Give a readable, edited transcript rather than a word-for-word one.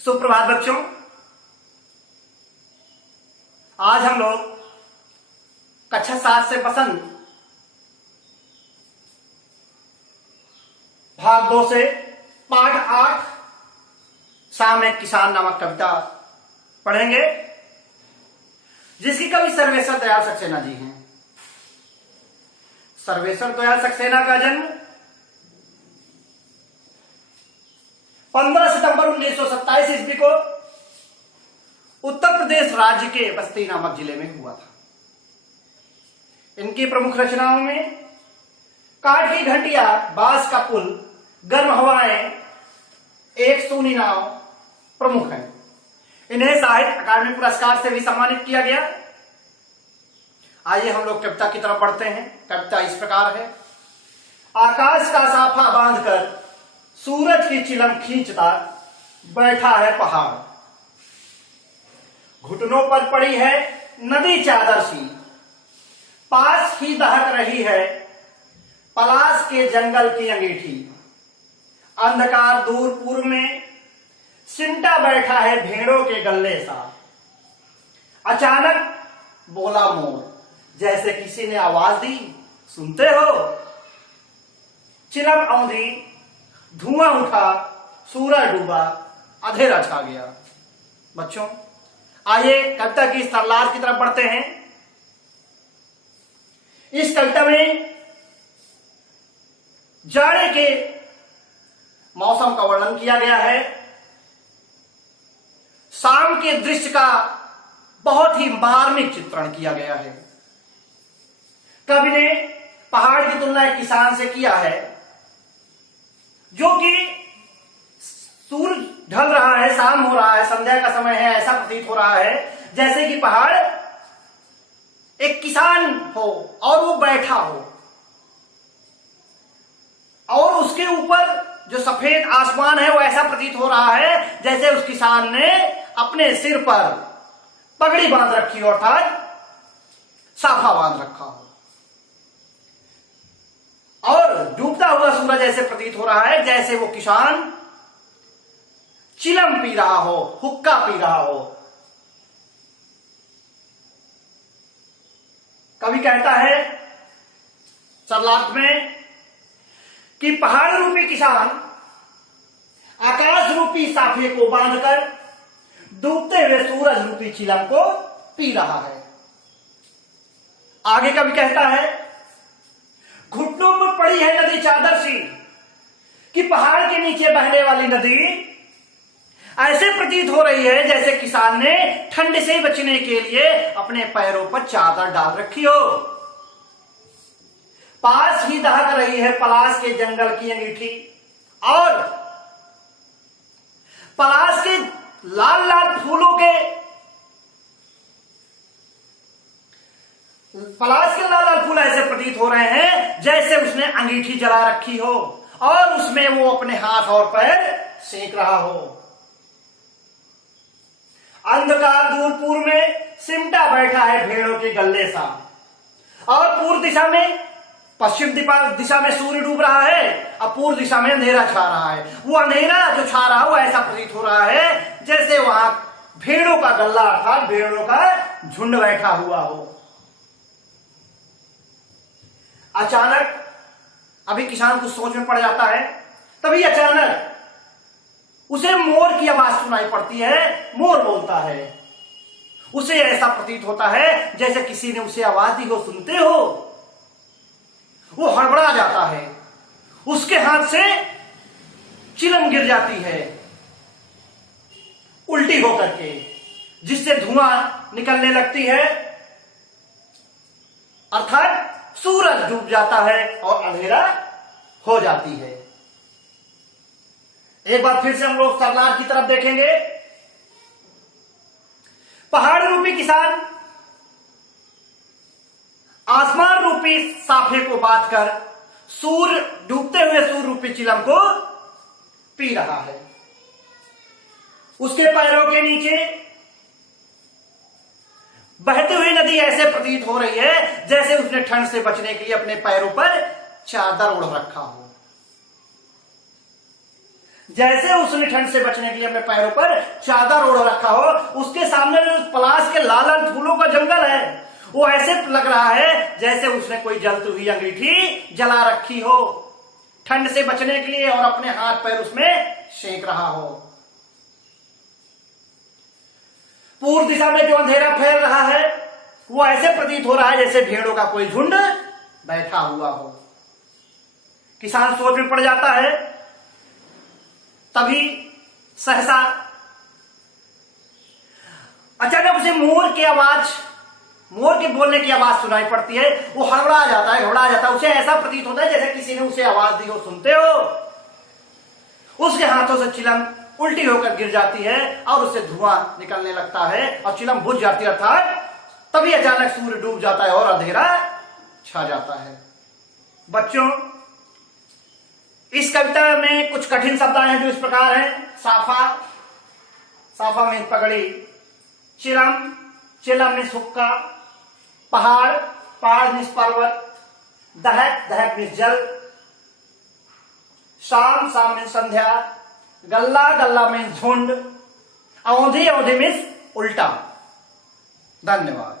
सुप्रभात बच्चों। आज हम लोग कक्षा 7 से पसंद भाग 2 से पाठ 8 शाम एक किसान नामक कविता पढ़ेंगे, जिसकी कवि सर्वेश्वर दयाल सक्सेना जी हैं। सर्वेश्वर दयाल सक्सेना का जन्म 15 सितंबर 1927 ईस्वी को उत्तर प्रदेश राज्य के बस्ती नामक जिले में हुआ था। इनकी प्रमुख रचनाओं में काठ की घंटिया, बांस का पुल, गर्म हवाएं, एक सूनी नाव प्रमुख हैं। इन्हें साहित्य अकादमी पुरस्कार से भी सम्मानित किया गया। आइए हम लोग कविता की तरफ बढ़ते हैं। कविता इस प्रकार है। आकाश का साफा बांधकर सूरज की चिलम खींचता बैठा है पहाड़, घुटनों पर पड़ी है नदी चादर सी, पास ही दहक रही है पलाश के जंगल की अंगीठी, अंधकार दूर पूर्व में सिमटा बैठा है भेड़ों के गल्ले सा। अचानक बोला मोर, जैसे किसी ने आवाज दी, सुनते हो? चिलम औंधी, धुआं उठा, सूरज डूबा, अंधेरा छा गया। बच्चों, आइए कविता की सरलार की तरफ बढ़ते हैं। इस कविता में जाड़े के मौसम का वर्णन किया गया है। शाम के दृश्य का बहुत ही मार्मिक चित्रण किया गया है। कवि ने पहाड़ की तुलना एक किसान से किया है, जो कि सूरज ढल रहा है, शाम हो रहा है, संध्या का समय है, ऐसा प्रतीत हो रहा है जैसे कि पहाड़ एक किसान हो और वो बैठा हो, और उसके ऊपर जो सफेद आसमान है वो ऐसा प्रतीत हो रहा है जैसे उस किसान ने अपने सिर पर पगड़ी बांध रखी हो, अर्थात साफा बांध रखा हो। और डूबता हुआ सूरज ऐसे प्रतीत हो रहा है जैसे वो किसान चिलम पी रहा हो, हुक्का पी रहा हो। कवि कहता है सरलार्थ में कि पहाड़ रूपी किसान आकाश रूपी साफे को बांधकर डूबते हुए सूरज रूपी चिलम को पी रहा है। आगे कवि कहता है, घुटनों पर पड़ी है नदी चादर सी, कि पहाड़ के नीचे बहने वाली नदी ऐसे प्रतीत हो रही है जैसे किसान ने ठंड से बचने के लिए अपने पैरों पर चादर डाल रखी हो। पास ही दहक रही है पलाश के जंगल की अंगीठी, और पलाश के लाल लाल फूलों के लाल लाल फूल ऐसे प्रतीत हो रहे हैं जैसे उसने अंगीठी जला रखी हो और उसमें वो अपने हाथ और पैर सेक रहा हो। अंधकार दूर पूर्व में सिमटा बैठा है भेड़ों के गल्ले सा, और पूर्व दिशा में, पश्चिम दिशा में सूर्य डूब रहा है और पूर्व दिशा में अंधेरा छा रहा है। वो अंधेरा जो छा रहा है वो ऐसा प्रतीत हो रहा है जैसे वहां भेड़ों का गल्ला अर्थात भेड़ों का झुंड बैठा हुआ हो। अचानक अभी किसान कुछ सोच में पड़ जाता है, तभी अचानक उसे मोर की आवाज सुनाई पड़ती है। मोर बोलता है, उसे ऐसा प्रतीत होता है जैसे किसी ने उसे आवाज दी हो, सुनते हो? वो हड़बड़ा जाता है, उसके हाथ से चिलम गिर जाती है उल्टी होकर के, जिससे धुआं निकलने लगती है, अर्थात सूरज डूब जाता है और अंधेरा हो जाती है। एक बार फिर से हम लोग सरलार की तरफ देखेंगे। पहाड़ रूपी किसान आसमान रूपी साफे को बांधकर डूबते हुए सूर्य रूपी चिलम को पी रहा है। उसके पैरों के नीचे बहती हुई नदी ऐसे प्रतीत हो रही है जैसे उसने ठंड से बचने के लिए अपने पैरों पर चादर ओढ़ रखा हो। जैसे उसने ठंड से बचने के लिए अपने पैरों पर चादर ओढ़ रखा हो, उसके सामने जो पलाश के लाल लाल फूलों का जंगल है, वो ऐसे लग रहा है जैसे उसने कोई जलती हुई अंगीठी जला रखी हो, ठंड से बचने के लिए, और अपने हाथ पैर उसमें सेक रहा हो। पूर्व दिशा में जो अंधेरा फैल रहा है वो ऐसे प्रतीत हो रहा है जैसे भेड़ों का कोई झुंड बैठा हुआ हो। किसान सोच में पड़ जाता है। तभी सहसा अचानक उसे मोर के बोलने की आवाज सुनाई पड़ती है। वो घबरा जाता है। उसे ऐसा प्रतीत होता है जैसे किसी ने उसे आवाज दी हो, सुनते हो। उसके हाथों से चिलम उल्टी होकर गिर जाती है और उससे धुआं निकलने लगता है और चिलम बुझ जाती है। तभी अचानक सूर्य डूब जाता है और अंधेरा छा जाता है। बच्चों, इस कविता में कुछ कठिन शब्द आए हैं जो इस प्रकार हैं। साफा में पगड़ी, चिलम, चिलम में हुक्का, पहाड़ में पर्वत, दहक में जल, शाम में संध्या, गल्ला में झुंड, औंधी में उल्टा। धन्यवाद।